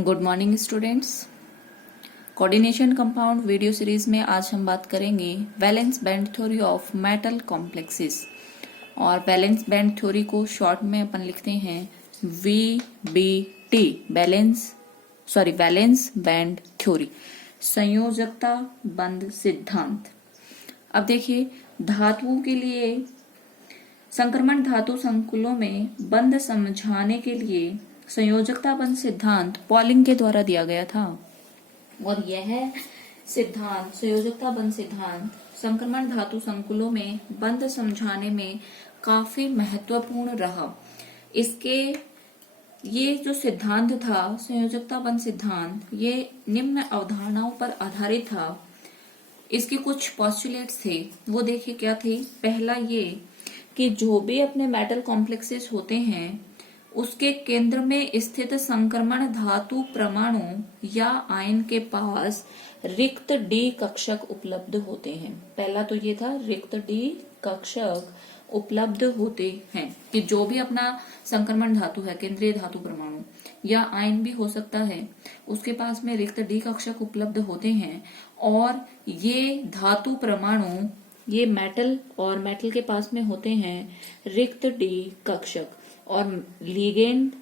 Good morning students. Coordination compound video series में आज हम बात करेंगे valence band theory of metal complexes. और वैलेंस बैंड थ्योरी को शॉर्ट में अपन लिखते हैं VBT, वैलेंस बैंड थ्योरी, संयोजकता बंध सिद्धांत। अब देखिए, धातुओं के लिए संक्रमण धातु संकुलों में बंध समझाने के लिए संयोजकता बंध सिद्धांत पॉलिंग के द्वारा दिया गया था। और यह सिद्धांत, संयोजकता बंध सिद्धांत, संक्रमण धातु संकुलों में बंध समझाने में काफी महत्वपूर्ण रहा। इसके ये जो सिद्धांत था, संयोजकता बंध सिद्धांत, ये निम्न अवधारणाओं पर आधारित था। इसके कुछ पॉस्टुलेट्स थे, वो देखिए क्या थे। पहला ये कि जो भी अपने मेटल कॉम्प्लेक्सेस होते हैं उसके केंद्र में स्थित संक्रमण धातु परमाणु या आयन के पास रिक्त डी कक्षक उपलब्ध होते हैं। पहला तो ये था, रिक्त डी कक्षक उपलब्ध होते हैं कि जो भी अपना संक्रमण धातु है, केंद्रीय धातु परमाणु या आयन भी हो सकता है, उसके पास में रिक्त डी कक्षक उपलब्ध होते हैं। और ये धातु परमाणु, ये मेटल और मेटल के पास में होते हैं रिक्त डी कक्षक। और लिगेंड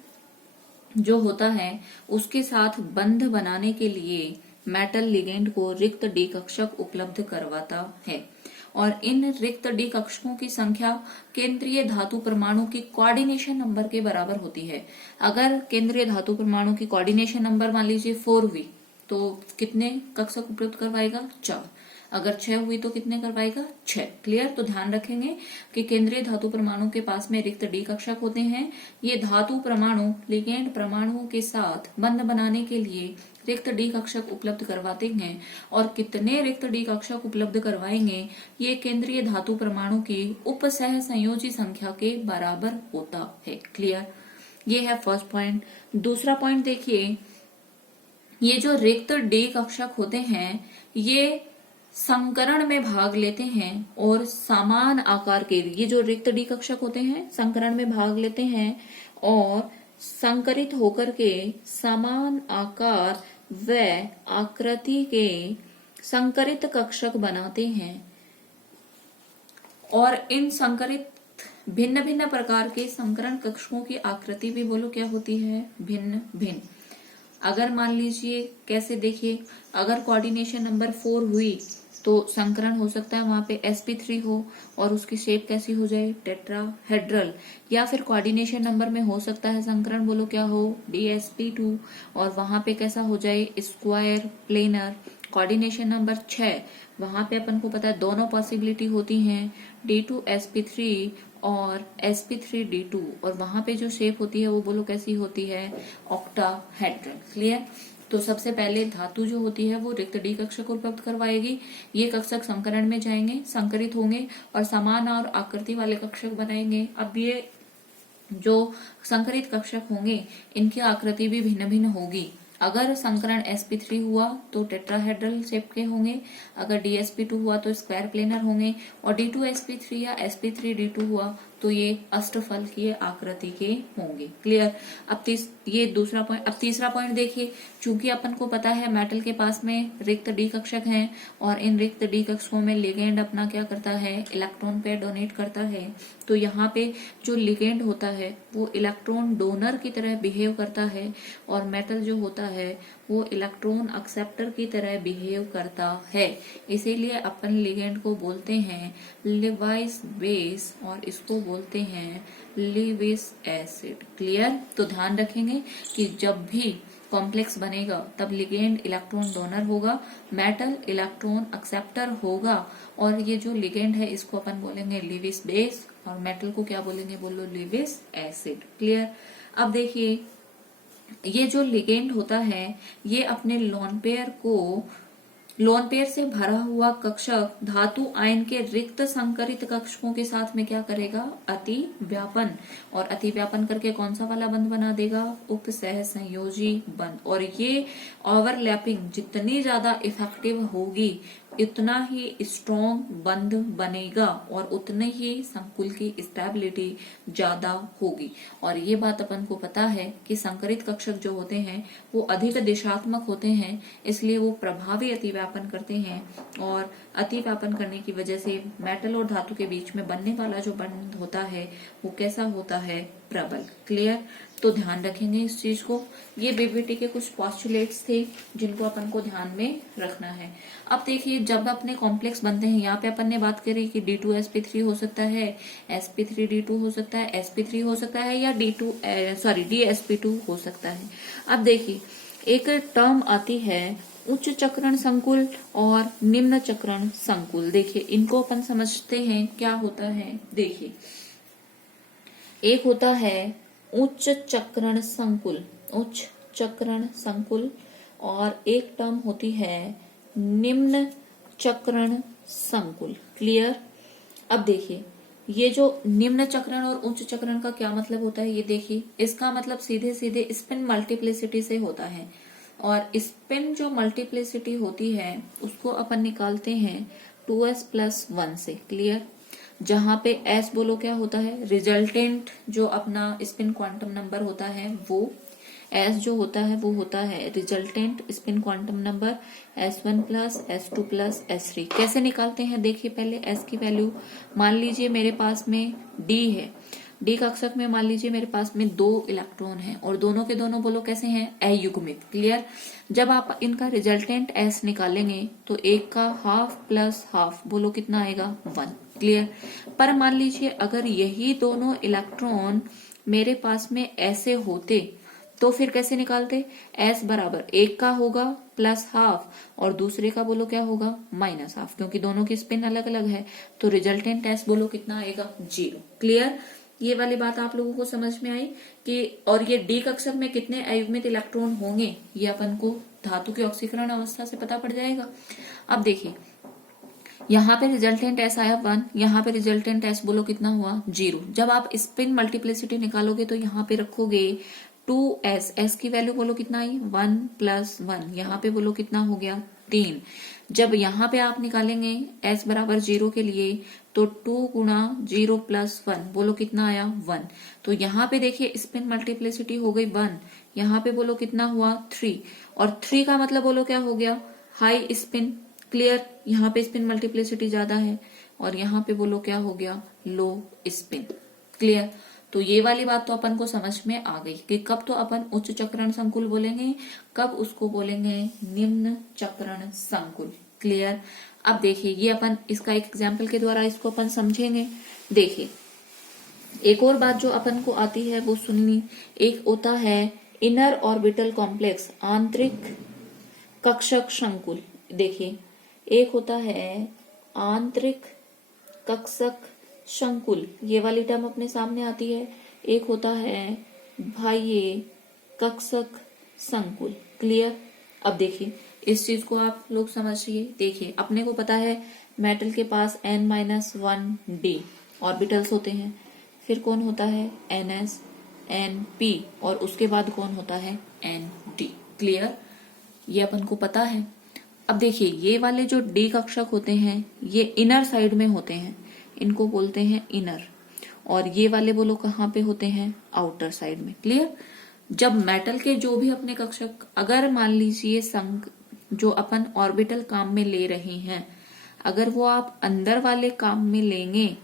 जो होता है उसके साथ बंध बनाने के लिए मेटल लिगेंड को रिक्त डी कक्षक उपलब्ध करवाता है। और इन रिक्त डी कक्षकों की संख्या केंद्रीय धातु परमाणु की कोऑर्डिनेशन नंबर के बराबर होती है। अगर केंद्रीय धातु परमाणु की कोऑर्डिनेशन नंबर मान लीजिए 4V, तो कितने कक्षक उपलब्ध करवाएगा? 4। अगर 6 हुई तो कितने करवाएगा? 6। क्लियर? तो ध्यान रखेंगे कि केंद्रीय धातु परमाणु के पास में रिक्त डी कक्षक होते हैं। ये धातु परमाणु लिगेंड परमाणुओं के साथ बंध बनाने के लिए रिक्त डी कक्षक उपलब्ध करवाते हैं। और कितने रिक्त डी कक्षक उपलब्ध करवाएंगे, ये केंद्रीय धातु परमाणु की उपसह संयोजी संख्या के बराबर होता है। क्लियर? ये है फर्स्ट पॉइंट। दूसरा पॉइंट देखिए, ये जो रिक्त डी कक्षक होते हैं ये संकरण में भाग लेते हैं और समान आकार के, ये जो रिक्त डी कक्षक होते हैं संकरण में भाग लेते हैं और संकरित होकर के समान आकार व आकृति के संकरित कक्षक बनाते हैं। और इन संकरित भिन्न भिन्न प्रकार के संकरण कक्षकों की आकृति भी बोलो क्या होती है? भिन्न भिन्न। अगर मान लीजिए, कैसे देखिए, अगर कोऑर्डिनेशन नंबर 4 हुई तो संकरण हो सकता है वहां पे sp3 हो और उसकी शेप कैसी हो जाए? टेट्राहेड्रल। या फिर कोऑर्डिनेशन नंबर में हो सकता है संकरण, बोलो क्या हो? dsp2 और वहां पे कैसा हो जाए? Square planar. कोऑर्डिनेशन नंबर 6, वहां पे अपन को पता है दोनों पॉसिबिलिटी होती हैं, d2sp3 और sp3d2। और वहां पे जो शेप होती है वो बोलो कैसी होती है? ऑक्टाहेड्रल। क्लियर? तो सबसे पहले धातु जो होती है वो रिक्त डी कक्षक उपलब्ध करवाएगी। ये कक्षक संकरण में जाएंगे, संकरित होंगे और समान और आकृति वाले कक्षक बनाएंगे। अब ये जो संकरित कक्षक होंगे इनकी आकृति भी भिन्न भिन्न होगी। अगर संकरण sp3 हुआ तो टेट्राहेड्रल शेप के होंगे, अगर dsp2 हुआ तो स्क्वायर प्लेनर होंगे, और d2sp3 या sp3d2 हुआ तो ये अष्टफल की आकृति के होंगे। क्लियर? अब ये दूसरा पॉइंट। अब तीसरा पॉइंट देखिए, चूंकि अपन को पता है मेटल के पास में रिक्त डी कक्षक हैं और इन रिक्त डी कक्षकों में लिगेंड अपना क्या करता है? इलेक्ट्रॉन पेयर डोनेट करता है। तो यहाँ पे जो लिगेंड होता है वो इलेक्ट्रॉन डोनर की तरह बिहेव करता है और मेटल जो होता है वो इलेक्ट्रॉन एक्सेप्टर की तरह बिहेव करता है। इसीलिए अपन लिगेंड को बोलते हैं लिवाइस बेस और इसको बोलते हैं लिविस एसिड। क्लियर? तो ध्यान रखेंगे कि जब भी कॉम्प्लेक्स बनेगा तब लिगेंड इलेक्ट्रॉन डोनर होगा, मेटल इलेक्ट्रॉन एक्सेप्टर होगा। और ये जो लिगेंड है इसको अपन बोलेंगे लिविस बेस और मेटल को क्या बोलेंगे? बोलो लिविस एसिड। क्लियर? अब देखिए, ये जो लिगेंड होता है ये अपने लोन पेयर से भरा हुआ कक्षक धातु आयन के रिक्त संकरित कक्षकों के साथ में क्या करेगा? अति व्यापन। और अति व्यापन करके कौन सा वाला बंध बना देगा? उपसह संयोजी बंध। और ये ओवरलैपिंग जितनी ज्यादा इफेक्टिव होगी उतना ही स्ट्रॉन्ग बंध बनेगा और उतने ही संकुल की स्टेबिलिटी ज्यादा होगी। और ये बात अपन को पता है कि संकरित कक्षक जो होते हैं वो अधिक दिशात्मक होते हैं, इसलिए वो प्रभावी अतिव्यापन करते हैं और अतिव्यापन करने की वजह से मेटल और धातु के बीच में बनने वाला जो बंध होता है वो कैसा होता है, प्रबल। क्लियर? तो ध्यान रखेंगे इस चीज को। ये बीबीटी के कुछ पॉस्टुलेट्स थे जिनको अपन को ध्यान में रखना है। अब देखिए, जब अपने कॉम्प्लेक्स बनते हैं, यहाँ पे अपन ने बात करी कि D2sp3 हो सकता है, sp3d2 हो सकता है, sp3 हो सकता है या dsp2 हो सकता है। अब देखिए, एक टर्म आती है उच्च चक्रण संकुल और निम्न चक्रण संकुल। देखिए, इनको अपन समझते हैं क्या होता है। देखिए, एक होता है उच्च चक्रण संकुल और एक टर्म होती है निम्न चक्रण संकुल। क्लियर? अब देखिए, ये जो निम्न चक्रण और उच्च चक्रण का क्या मतलब होता है, ये देखिए, इसका मतलब सीधे सीधे स्पिन मल्टीप्लिसिटी से होता है। और स्पिन जो मल्टीप्लिसिटी होती है उसको अपन निकालते हैं 2s+1 से। क्लियर? जहां पे s बोलो क्या होता है, रिजल्टेंट जो अपना स्पिन क्वांटम नंबर होता है वो s जो होता है वो होता है resultant spin quantum number s1+s2+s3। कैसे निकालते हैं, देखिए पहले s की वैल्यू, मान लीजिए मेरे पास में d है, डी कक्षक में मान लीजिए मेरे पास में 2 इलेक्ट्रॉन हैं और दोनों के दोनों बोलो कैसे हैं, अयुग्मित। क्लियर? जब आप इनका रिजल्टेंट s निकालेंगे तो एक का हाफ प्लस हाफ बोलो कितना आएगा, 1। क्लियर? पर मान लीजिए अगर यही दोनों इलेक्ट्रॉन मेरे पास में ऐसे होते तो फिर कैसे निकालते, s बराबर एक का होगा प्लस हाफ और दूसरे का बोलो क्या होगा, माइनस हाफ, क्योंकि दोनों की स्पिन अलग अलग है। तो रिजल्टेंट s बोलो कितना आएगा, 0। क्लियर? ये वाली बात आप लोगों को समझ में आई कि और ये डी कक्षक में कितने अयुग्मित इलेक्ट्रॉन होंगे ये अपन को धातु की ऑक्सीकरण अवस्था से पता पड़ जाएगा। अब देखिए, यहाँ पे रिजल्टेंट s आया 1, यहाँ पे रिजल्टेंट s बोलो कितना हुआ, 0। जब आप स्पिन मल्टीप्लिसिटी निकालोगे तो यहाँ पे रखोगे 2s, s की वैल्यू बोलो कितना आई, 1+1, यहाँ पे बोलो कितना हो गया, 3। जब यहाँ पे आप निकालेंगे s बराबर 0 के लिए तो 2 गुणा 0+1 बोलो कितना आया, 1। तो यहाँ पे देखिए स्पिन मल्टीप्लिसिटी हो गई 1, यहाँ पे बोलो कितना हुआ, 3। और 3 का मतलब बोलो क्या हो गया, हाई स्पिन। क्लियर? यहाँ पे स्पिन मल्टीप्लिसिटी ज्यादा है और यहाँ पे बोलो क्या हो गया, लो स्पिन। क्लियर? तो ये वाली बात तो अपन को समझ में आ गई कि कब तो अपन उच्च चक्रण संकुल बोलेंगे, कब उसको बोलेंगे निम्न चक्रण संकुल। क्लियर? अब देखिए, ये अपन इसका एक एग्जाम्पल के द्वारा इसको अपन समझेंगे। देखिए, एक और बात जो अपन को आती है वो सुननी, एक होता है इनर ऑर्बिटल कॉम्प्लेक्स, आंतरिक कक्षक संकुल। देखिए, एक होता है आंतरिक कक्षक संकुल, ये वाली टर्म अपने सामने आती है। एक होता है बाह्य कक्षक संकुल। क्लियर? अब देखिए, इस चीज को आप लोग समझिए। देखिए, अपने को पता है मेटल के पास n-1d ऑर्बिटल्स होते हैं, फिर कौन होता है, ns, np और उसके बाद कौन होता है, nd। क्लियर? ये अपन को पता है। अब देखिए, ये वाले जो डी कक्षक होते हैं ये इनर साइड में होते हैं, इनको बोलते हैं इनर, और ये वाले बोलो कहाँ पे होते हैं, आउटर साइड में। क्लियर? जब मेटल के जो भी अपने कक्षक, अगर मान लीजिए जो अपन ऑर्बिटल काम में ले रहे हैं, अगर वो आप अंदर वाले काम में लेंगे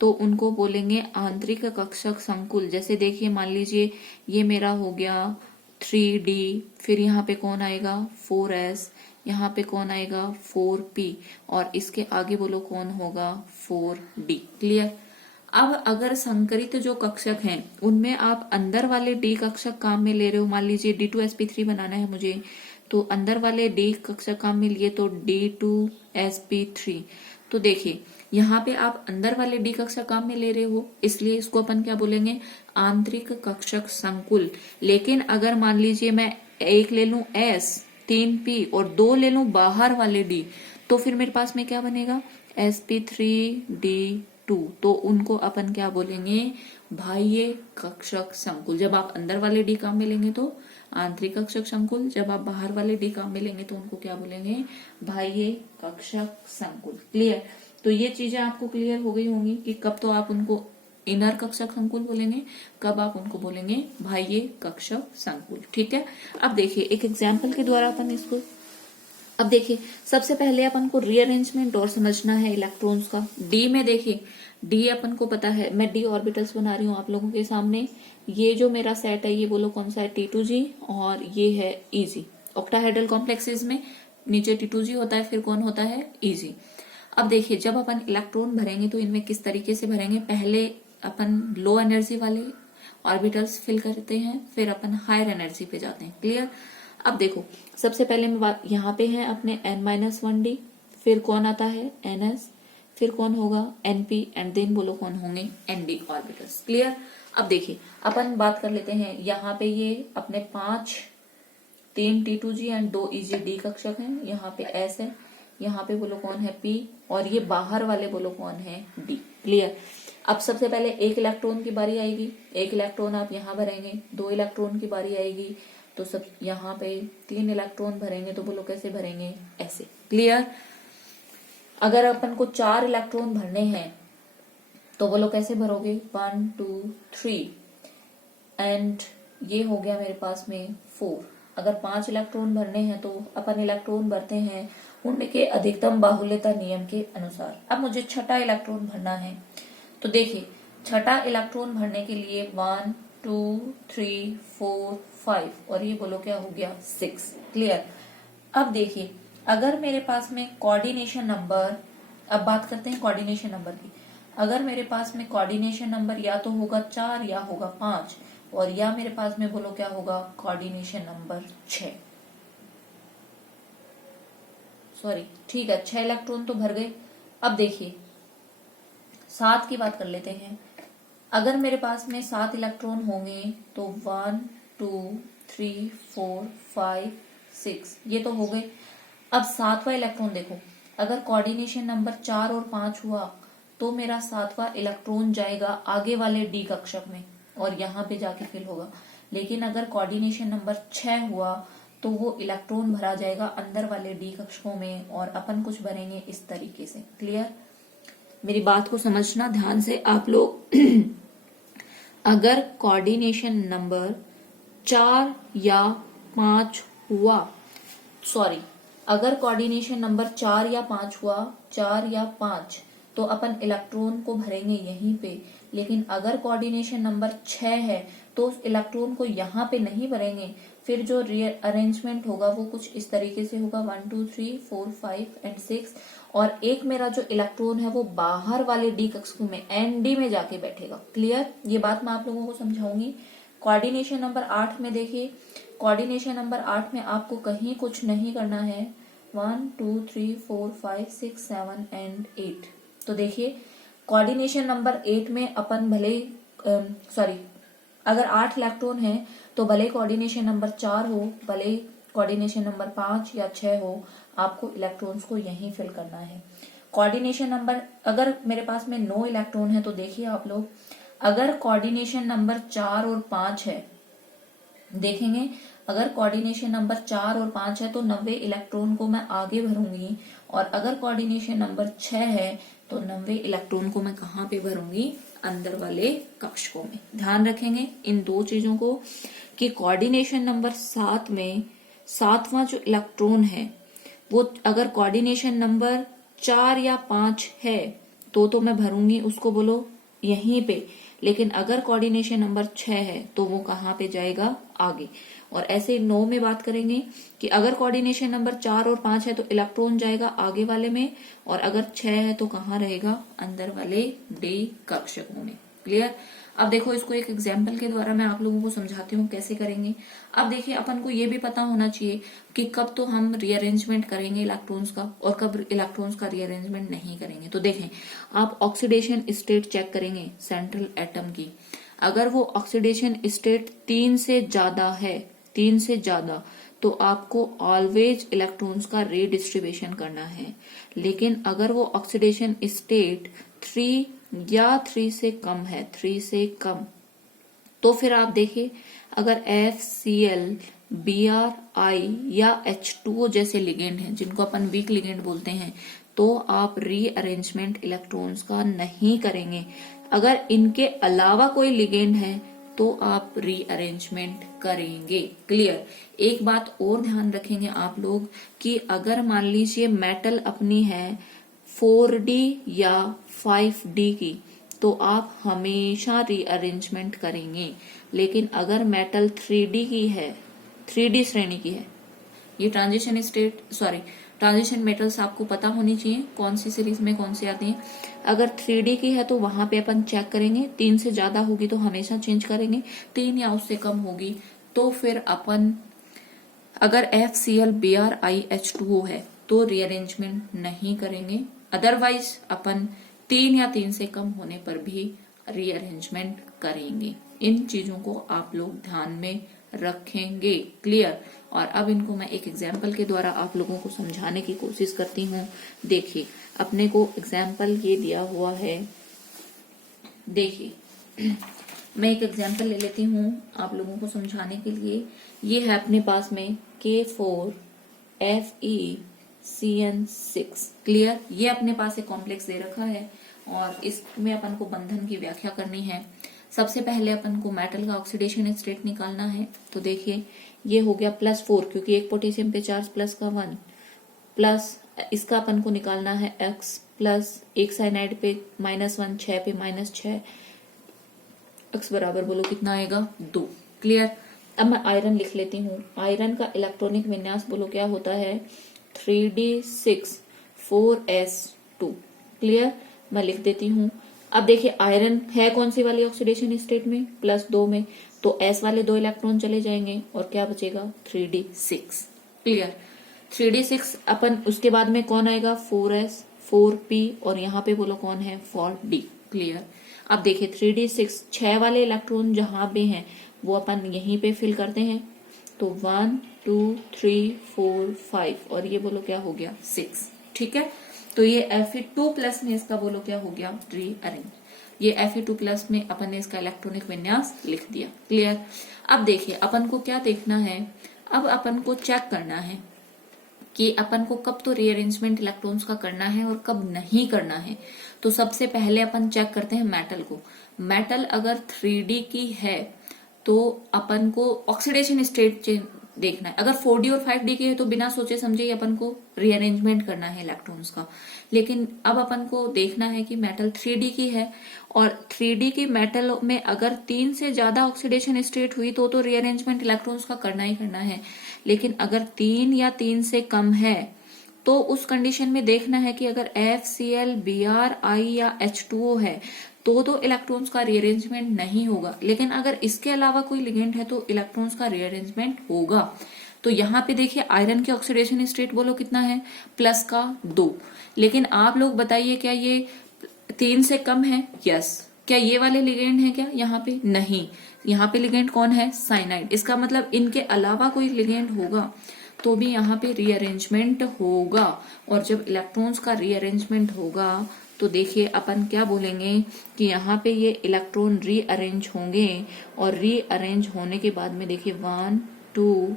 तो उनको बोलेंगे आंतरिक कक्षक संकुल। जैसे देखिए, मान लीजिए ये मेरा हो गया 3d, फिर यहाँ पे कौन आएगा, 4s, यहाँ पे कौन आएगा, 4p और इसके आगे बोलो कौन होगा, 4d। क्लियर? अब अगर संकरित जो कक्षक हैं उनमें आप अंदर वाले डी कक्षक काम में ले रहे हो, मान लीजिए D2sp3 बनाना है मुझे, तो अंदर वाले डी कक्षक काम में लिए तो D2sp3। तो देखिए, यहाँ पे आप अंदर वाले डी कक्षक काम में ले रहे हो, इसलिए इसको अपन क्या बोलेंगे, आंतरिक कक्षक संकुल। लेकिन अगर मान लीजिए मैं एक ले लूं s, 3p और 2 ले लूं बाहर वाले d, तो फिर मेरे पास में क्या बनेगा, sp3d2। तो उनको अपन क्या बोलेंगे, बाह्य कक्षक संकुल। जब आप अंदर वाले डी काम में लेंगे तो आंतरिक कक्षक संकुल। जब आप बाहर वाले डी काम में लेंगे तो उनको क्या बोलेंगे, बाह्य कक्षक संकुल। क्लियर। तो ये चीजें आपको क्लियर हो गई होंगी कि कब तो आप उनको इनर कक्षक संकुल बोलेंगे, कब आप उनको बोलेंगे बाह्य कक्षक संकुल। ठीक है। अब देखिए एक एग्जाम्पल के द्वारा अपन इसको, अब देखिए सबसे पहले अपन को रीअरेंजमेंट और समझना है इलेक्ट्रॉन्स का। डी में देखिए, डी अपन को पता है, मैं डी ऑर्बिटल्स बना रही हूँ आप लोगों के सामने। ये जो मेरा सेट है ये बोलो कौन सा है, T2G, और ये है EG। ऑक्टाहेड्रल कॉम्प्लेक्सेस में नीचे T2G होता है, फिर कौन होता है, EG। अब देखिए जब अपन इलेक्ट्रॉन भरेंगे तो इनमें किस तरीके से भरेंगे, पहले अपन लो एनर्जी वाले ऑर्बिटल्स फिल करते हैं, फिर अपन हायर एनर्जी पे जाते हैं। क्लियर। अब देखो सबसे पहले मैं बात यहाँ पे है अपने N-1D, फिर कौन आता है NS, फिर कौन होगा NP, एंड देन बोलो कौन होंगे ND ऑर्बिटल्स। क्लियर। अब देखिए अपन बात कर लेते हैं, यहाँ पे ये अपने 3 T2G एंड 2 EG डी कक्षक हैं, यहाँ पे S है, यहाँ पे बोलो कौन है P, और ये बाहर वाले बोलो कौन है D। क्लियर। अब सबसे पहले एक इलेक्ट्रॉन की बारी आएगी, एक इलेक्ट्रॉन आप यहाँ भरेंगे, 2 इलेक्ट्रॉन की बारी आएगी तो सब यहाँ पे 3 इलेक्ट्रॉन भरेंगे, तो बोलो कैसे भरेंगे, ऐसे। क्लियर। अगर अपन को 4 इलेक्ट्रॉन भरने हैं तो बोलो कैसे भरोगे, 1 2 3, एंड ये हो गया मेरे पास में 4। अगर 5 इलेक्ट्रॉन भरने हैं तो अपन इलेक्ट्रॉन भरते हैं उनके अधिकतम बाहुल्यता नियम के अनुसार। अब मुझे छठा इलेक्ट्रॉन भरना है, तो देखिए छठा इलेक्ट्रॉन भरने के लिए 1 2 3 4 5, और ये बोलो क्या हो गया, 6। क्लियर। अब देखिए अगर मेरे पास में कोऑर्डिनेशन नंबर, अब बात करते हैं कोऑर्डिनेशन नंबर की। अगर मेरे पास में कोऑर्डिनेशन नंबर या तो होगा 4 या होगा 5, और या मेरे पास में बोलो क्या होगा, कोऑर्डिनेशन नंबर 6। सॉरी, ठीक है, 6 इलेक्ट्रॉन तो भर गए। अब देखिए 7 की बात कर लेते हैं। अगर मेरे पास में 7 इलेक्ट्रॉन होंगे तो 1 2 3 4 5 6, ये तो हो गए। अब 7वां इलेक्ट्रॉन देखो, अगर कोऑर्डिनेशन नंबर 4 और 5 हुआ तो मेरा 7वां इलेक्ट्रॉन जाएगा आगे वाले डी कक्षक में और यहाँ पे जाके फिल होगा। लेकिन अगर कोऑर्डिनेशन नंबर 6 हुआ तो वो इलेक्ट्रॉन भरा जाएगा अंदर वाले डी कक्षकों में, और अपन कुछ भरेंगे इस तरीके से। क्लियर। मेरी बात को समझना ध्यान से आप लोग। अगर कोऑर्डिनेशन नंबर 4 या 5 हुआ, सॉरी, अगर कोऑर्डिनेशन नंबर 4 या 5 हुआ, 4 या 5, तो अपन इलेक्ट्रॉन को भरेंगे यहीं पे। लेकिन अगर कोऑर्डिनेशन नंबर 6 है तो उस इलेक्ट्रॉन को यहाँ पे नहीं भरेंगे, फिर जो अरेंजमेंट होगा वो कुछ इस तरीके से होगा, 1 2 3 4 5 एंड 6, और एक मेरा जो इलेक्ट्रॉन है वो बाहर वाले डी कक्षक में ND में जाके बैठेगा। क्लियर। ये बात मैं आप लोगों को समझाऊंगी। कोऑर्डिनेशन नंबर 8 में देखिए, कोऑर्डिनेशन नंबर 8 में आपको कहीं कुछ नहीं करना है, 1 2 3 4 5 6 7 एंड 8। तो देखिए कोऑर्डिनेशन नंबर 8 में अपन भले सॉरी, अगर 8 इलेक्ट्रॉन है तो भले कोऑर्डिनेशन नंबर 4 हो, भले कोऑर्डिनेशन नंबर 5 या 6 हो, आपको इलेक्ट्रॉन्स को यहीं फिल करना है। कोऑर्डिनेशन नंबर, अगर मेरे पास में 9 इलेक्ट्रॉन है तो देखिए आप लोग, अगर कोऑर्डिनेशन नंबर 4 और 5 है, देखेंगे अगर कोऑर्डिनेशन नंबर 4 और 5 है तो 90 इलेक्ट्रॉन को मैं आगे भरूंगी, और अगर कोऑर्डिनेशन नंबर 6 है तो 90 इलेक्ट्रॉन को मैं कहाँ पे भरूंगी, अंदर वाले कक्षकों में। ध्यान रखेंगे इन दो चीजों को कि कोऑर्डिनेशन नंबर 7 में 7वां जो इलेक्ट्रॉन है वो अगर कोऑर्डिनेशन नंबर 4 या 5 है तो मैं भरूंगी उसको बोलो यहीं पे। लेकिन अगर कोऑर्डिनेशन नंबर 6 है तो वो कहाँ पे जाएगा, आगे। और ऐसे ही 9 में बात करेंगे कि अगर कोऑर्डिनेशन नंबर 4 और 5 है तो इलेक्ट्रॉन जाएगा आगे वाले में, और अगर 6 है तो कहाँ रहेगा, अंदर वाले डी कक्षकों में। क्लियर। अब देखो इसको एक एग्जाम्पल के द्वारा मैं आप लोगों को समझाती हूँ कैसे करेंगे। अब देखिए अपन को ये भी पता होना चाहिए कि कब तो हम रीअरेंजमेंट करेंगे इलेक्ट्रॉन्स का और कब इलेक्ट्रॉन्स का रीअरेंजमेंट नहीं करेंगे। तो देखें आप ऑक्सीडेशन स्टेट चेक करेंगे सेंट्रल एटम की, अगर वो ऑक्सीडेशन स्टेट 3 से ज्यादा है, 3 से ज्यादा, तो आपको ऑलवेज इलेक्ट्रॉन्स का रीडिस्ट्रीब्यूशन करना है। लेकिन अगर वो ऑक्सीडेशन स्टेट 3 या 3 से कम है, 3 से कम, तो फिर आप देखिए अगर FCl Bri या H2O जैसे लिगेंड हैं जिनको अपन वीक लिगेंड बोलते हैं, तो आप रीअरेंजमेंट इलेक्ट्रॉन्स का नहीं करेंगे। अगर इनके अलावा कोई लिगेंड है तो आप रीअरेंजमेंट करेंगे। क्लियर। एक बात और ध्यान रखेंगे आप लोग कि अगर मान लीजिए मेटल अपनी है 4D या 5D की, तो आप हमेशा रीअरेंजमेंट करेंगे। लेकिन अगर मेटल 3D की है, 3D श्रेणी की है, ये ट्रांजिशन मेटल्स आपको पता होनी चाहिए कौन सी सीरीज में कौन सी आती है। अगर 3D की है तो वहां पे अपन चेक करेंगे, 3 से ज्यादा होगी तो हमेशा चेंज करेंगे, 3 या उससे कम होगी तो फिर अपन, अगर FCl Bri H2O है तो रीअरेंजमेंट नहीं करेंगे। अदरवाइज अपन 3 या 3 से कम होने पर भी रीअरेंजमेंट करेंगे। इन चीजों को आप लोग ध्यान में रखेंगे। क्लियर। और अब इनको मैं एक एग्जाम्पल के द्वारा आप लोगों को समझाने की कोशिश करती हूँ। देखिए अपने को एग्जाम्पल ये दिया हुआ है, देखिए मैं एक एग्जाम्पल ले लेती हूँ आप लोगों को समझाने के लिए। ये है अपने पास में K4FeCN6। क्लियर। ये अपने पास एक कॉम्प्लेक्स दे रखा है और इसमें अपन को बंधन की व्याख्या करनी है। सबसे पहले अपन को मेटल का ऑक्सीडेशन स्टेट निकालना है। तो देखिए ये हो गया +4, क्योंकि एक पोटेशियम पे चार्ज प्लस का 1, प्लस इसका अपन को निकालना है X, प्लस एक साइनाइड पे -1, 6 पे -6, X बराबर बोलो कितना आएगा 2। क्लियर। अब मैं आयरन लिख लेती हूँ। आयरन का इलेक्ट्रॉनिक विन्यास बोलो क्या होता है 3D6 4s2। क्लियर। मैं लिख देती हूँ। अब देखिए आयरन है कौन सी वाली ऑक्सीडेशन स्टेट में, +2 में, तो S वाले 2 इलेक्ट्रॉन चले जाएंगे और क्या बचेगा 3D6। क्लियर। 3D6 अपन उसके बाद में कौन आएगा 4s 4p और यहाँ पे बोलो कौन है 4d। क्लियर। अब देखिए 3D6 6 वाले इलेक्ट्रॉन जहां पे हैं वो अपन यहीं पे फिल करते हैं, तो 1 2 3 4 5 और ये बोलो क्या हो गया 6। ठीक है। तो ये Fe2+ में इसका बोलो क्या हो गया रीअरेंज। ये Fe2+ में अपन ने इसका इलेक्ट्रॉनिक विन्यास लिख दिया। क्लियर। अब देखिए अपन को क्या देखना है, अब अपन को चेक करना है कि अपन को कब तो रीअरेंजमेंट इलेक्ट्रॉन्स का करना है और कब नहीं करना है। तो सबसे पहले अपन चेक करते हैं मेटल को। मेटल अगर 3D की है तो अपन को ऑक्सीडेशन स्टेट देखना है। अगर 4D और 5D की है तो बिना सोचे समझे ही अपन को रीअरेंजमेंट करना है इलेक्ट्रॉन्स का। लेकिन अब अपन को देखना है कि मेटल 3D की है और 3D की मेटल में अगर 3 से ज्यादा ऑक्सीडेशन स्टेट हुई तो रीअरेंजमेंट इलेक्ट्रॉन्स का करना ही करना है। लेकिन अगर 3 या 3 से कम है तो उस कंडीशन में देखना है कि अगर FCl Bri या H2O है तो इलेक्ट्रॉन्स का रीअरेंजमेंट नहीं होगा। लेकिन अगर इसके अलावा कोई लिगेंड है तो इलेक्ट्रॉन्स का रीअरेंजमेंट होगा। तो यहाँ पे देखिए आयरन के ऑक्सीडेशन स्टेट बोलो कितना है +2। लेकिन आप लोग बताइए क्या ये 3 से कम है? यस। क्या ये वाले लिगेंड है क्या यहाँ पे? नहीं। यहाँ पे लिगेंड कौन है? साइनाइड। इसका मतलब इनके अलावा कोई लिगेंड होगा तो भी यहाँ पे रीअरेंजमेंट होगा। और जब इलेक्ट्रॉन्स का रीअरेंजमेंट होगा तो देखिए अपन क्या बोलेंगे कि यहाँ पे ये इलेक्ट्रॉन रीअरेंज होंगे और रीअरेंज होने के बाद में देखिए 1 2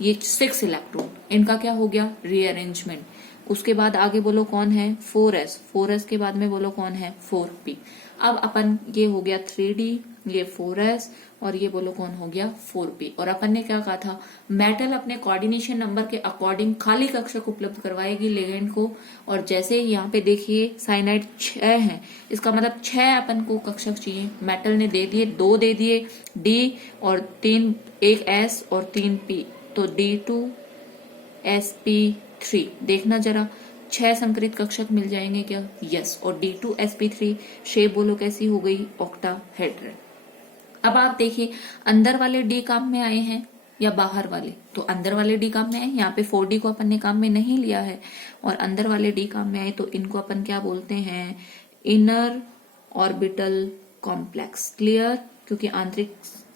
ये 6 इलेक्ट्रॉन, इनका क्या हो गया रीअरेंजमेंट। उसके बाद आगे बोलो कौन है 4s के बाद में बोलो कौन है 4p। अब अपन ये हो गया 3D, ये 4s और ये बोलो कौन हो गया 4p। और अपन ने क्या कहा था मेटल अपने कोऑर्डिनेशन नंबर के अकॉर्डिंग खाली कक्षक उपलब्ध करवाएगी लिगेंड को। और जैसे यहाँ पे देखिए साइनाइड 6 है, इसका मतलब 6 अपन को कक्षक चाहिए। मेटल ने दे दिए 2 दे दिए D और 3 एक S और 3 P, तो D2sp3। देखना जरा 6 संकरित कक्षक मिल जाएंगे क्या? यस। और D2sp3 शेप बोलो कैसी हो गई ऑक्टाहेड्रन। अब आप देखिए अंदर वाले D काम में आए हैं या बाहर वाले? तो अंदर वाले D काम में आए। यहाँ पे 4D को अपन ने काम में नहीं लिया है और अंदर वाले D काम में आए तो इनको अपन क्या बोलते हैं इनर ऑर्बिटल कॉम्प्लेक्स। क्लियर। क्योंकि आंतरिक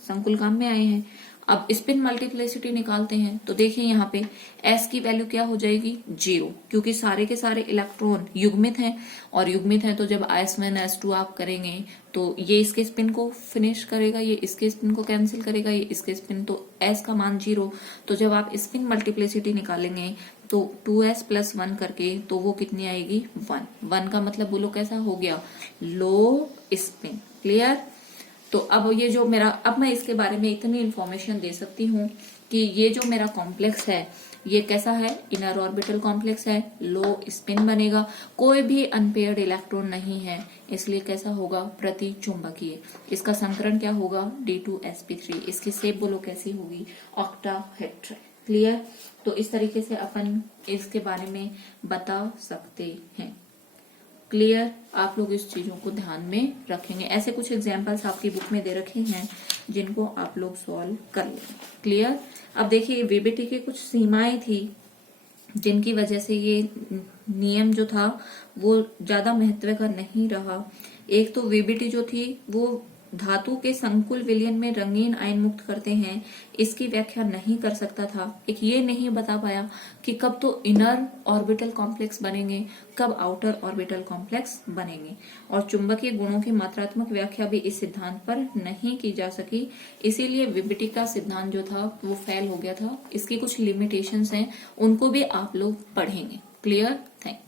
संकुल काम में आए हैं। अब स्पिन मल्टीप्लिसिटी निकालते हैं तो देखिए यहाँ पे s की वैल्यू क्या हो जाएगी 0, क्योंकि सारे के सारे इलेक्ट्रॉन युग्मित हैं और युग्मित हैं तो जब s1 s2 आप करेंगे तो ये इसके स्पिन को फिनिश करेगा, ये इसके स्पिन को कैंसिल करेगा, ये इसके स्पिन, तो s का मान 0। तो जब आप स्पिन मल्टीप्लिसिटी निकालेंगे तो 2s + 1 करके तो वो कितनी आएगी 1 का मतलब बोलो कैसा हो गया लो स्पिन। क्लियर। तो अब ये जो मेरा, अब मैं इसके बारे में इतनी इंफॉर्मेशन दे सकती हूँ कि ये जो मेरा कॉम्प्लेक्स है ये कैसा है, इनर ऑर्बिटल कॉम्प्लेक्स है, लो स्पिन बनेगा, कोई भी अनपेयर्ड इलेक्ट्रॉन नहीं है, इसलिए कैसा होगा प्रति चुंबकीय। इसका संकरण क्या होगा D2sp3। इसकी शेप बोलो कैसी होगी ऑक्टाहेड्रल। क्लियर। तो इस तरीके से अपन इसके बारे में बता सकते हैं। क्लियर। आप लोग इस चीजों को ध्यान में रखेंगे। ऐसे कुछ एग्जाम्पल्स आपकी बुक में दे रखे हैं जिनको आप लोग सॉल्व कर लेंगे। क्लियर। अब देखिए वीबीटी की कुछ सीमाएं थी जिनकी वजह से ये नियम जो था वो ज्यादा महत्व का नहीं रहा। एक तो वीबीटी जो थी वो धातु के संकुल विलयन में रंगीन आयन मुक्त करते हैं, इसकी व्याख्या नहीं कर सकता था। एक ये नहीं बता पाया कि कब तो इनर ऑर्बिटल कॉम्प्लेक्स बनेंगे, कब आउटर ऑर्बिटल कॉम्प्लेक्स बनेंगे। और चुंबकीय गुणों की मात्रात्मक व्याख्या भी इस सिद्धांत पर नहीं की जा सकी, इसीलिए वीबीटी का सिद्धांत जो था वो फेल हो गया था। इसकी कुछ लिमिटेशंस हैं, उनको भी आप लोग पढ़ेंगे। क्लियर। Thank you.